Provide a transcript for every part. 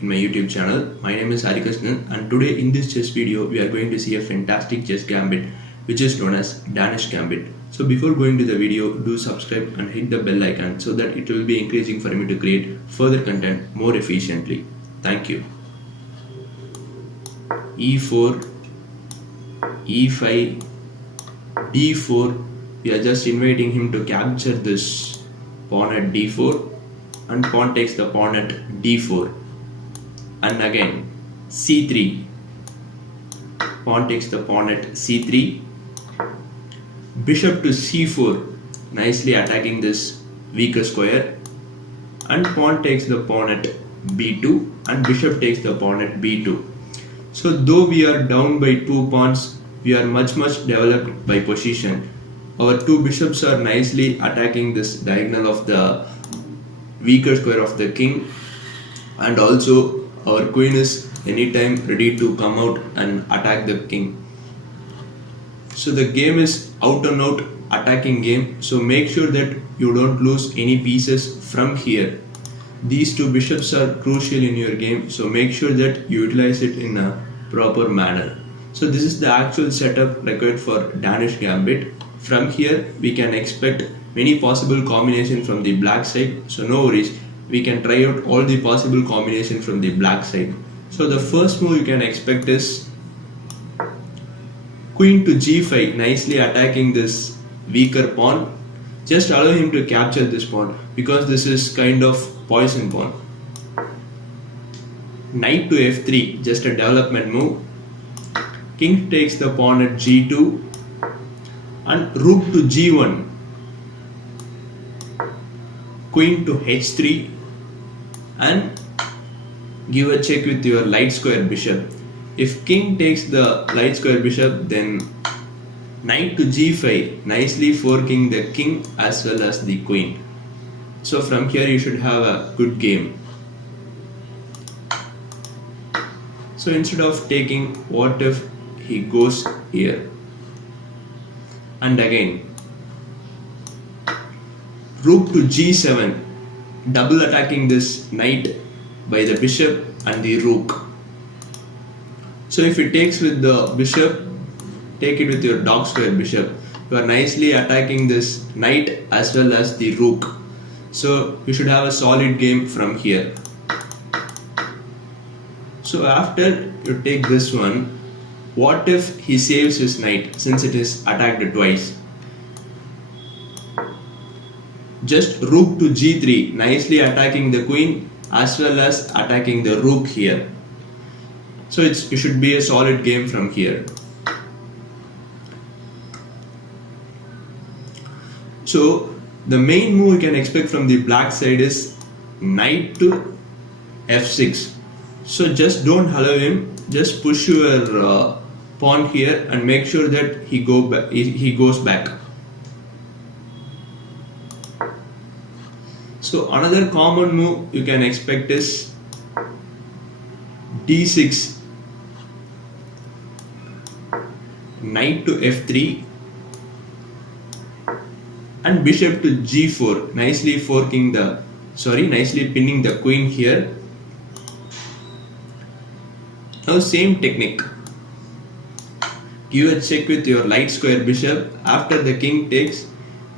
in my YouTube channel. My name is Harikrishnan, and today in this chess video we are going to see a fantastic chess gambit which is known as Danish Gambit. So before going to the video, do subscribe and hit the bell icon so that it will be encouraging for me to create further content more efficiently. Thank you. E4, E5, D4. We are just inviting him to capture this pawn at D4, and pawn takes the pawn at D4, and again C3, pawn takes the pawn at C3, bishop to C4, nicely attacking this weaker square, and pawn takes the pawn at B2, and bishop takes the pawn at B2. So though we are down by 2 pawns, we are much developed by position. Our two bishops are nicely attacking this diagonal of the weaker square of the king, and also our queen is anytime ready to come out and attack the king. So the game is out and out attacking game, so make sure that you don't lose any pieces from here. These two bishops are crucial in your game, so make sure that you utilize it in a proper manner. So this is the actual setup required for Danish Gambit. From here we can expect many possible combinations from the black side, so no worries, we can try out all the possible combinations from the black side. So the first move you can expect is queen to G5, nicely attacking this weaker pawn. Just allow him to capture this pawn because this is kind of poison pawn. Knight to F3, just a development move. King takes the pawn at G2, and rook to G1, queen to H3, and give a check with your light square bishop. If king takes the light square bishop, then knight to G5, nicely forking the king as well as the queen. So from here you should have a good game. So instead of taking, what if he goes here? And again rook to G7, double attacking this knight by the bishop and the rook. So if it takes with the bishop, take it with your dog square bishop. You are nicely attacking this knight as well as the rook. So you should have a solid game from here. So after you take this one, what if he saves his knight since it is attacked twice? Just rook to G3, nicely attacking the queen as well as attacking the rook here. So it should be a solid game from here. So the main move you can expect from the black side is knight to F6. So just don't allow him, just push your pawn here and make sure that he goes back. So another common move you can expect is D6, knight to F3, and bishop to G4, nicely pinning the queen here. Now same technique. Give a check with your light square bishop. After the king takes,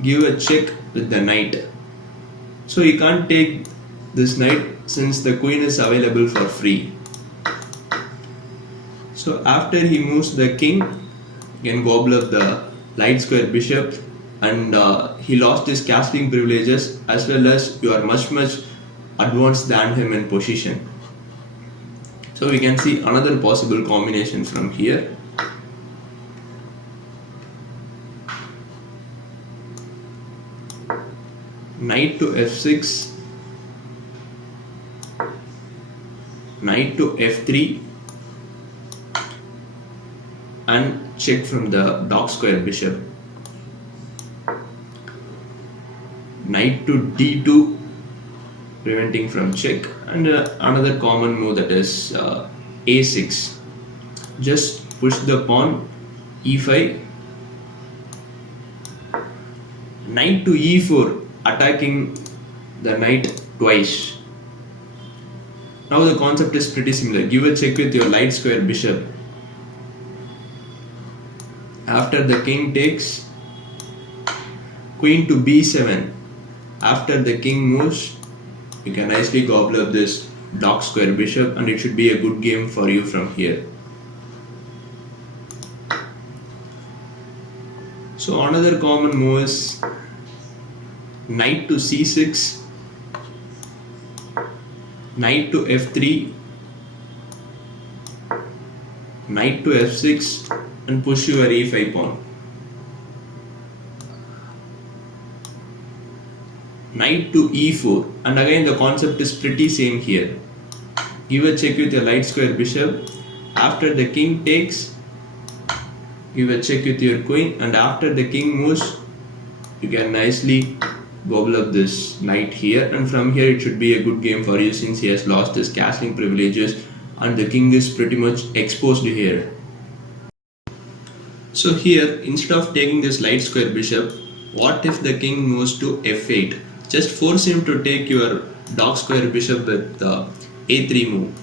give a check with the knight. So he can't take this knight since the queen is available for free. So after he moves the king, you can gobble up the light square bishop, and he lost his castling privileges as well as you are much advanced than him in position. So we can see another possible combination from here. Knight to F6, knight to F3, and check from the dog square bishop. Knight to D2, preventing from check, and another common move, that is A6. Just push the pawn, E5, knight to E4, attacking the knight twice. Now the concept is pretty similar. Give a check with your light square bishop. After the king takes, queen to b7. After the king moves, you can nicely gobble up this dark square bishop, and it should be a good game for you from here. So another common move is knight to c6, knight to f3, knight to f6, and push your e5 pawn. Knight to e4, and again the concept is pretty same here. Give a check with your light square bishop. After the king takes, give a check with your queen, and after the king moves, you can nicely gobble up this knight here, and from here it should be a good game for you since he has lost his castling privileges and the king is pretty much exposed here. So here, instead of taking this light square bishop, what if the king moves to f8? Just force him to take your dark square bishop with the a3 move.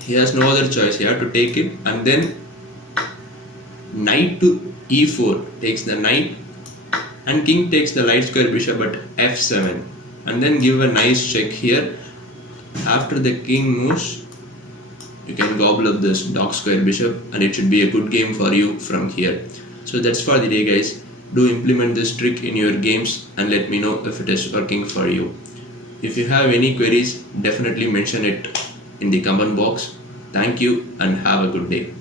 He has no other choice. He has to take it, and then knight to e4 takes the knight, and king takes the light square bishop at f7, and then give a nice check here. After the king moves, you can gobble up this dark square bishop, and it should be a good game for you from here. So that's for the day, guys. Do implement this trick in your games and let me know if it is working for you. If you have any queries, definitely mention it in the comment box. Thank you and have a good day.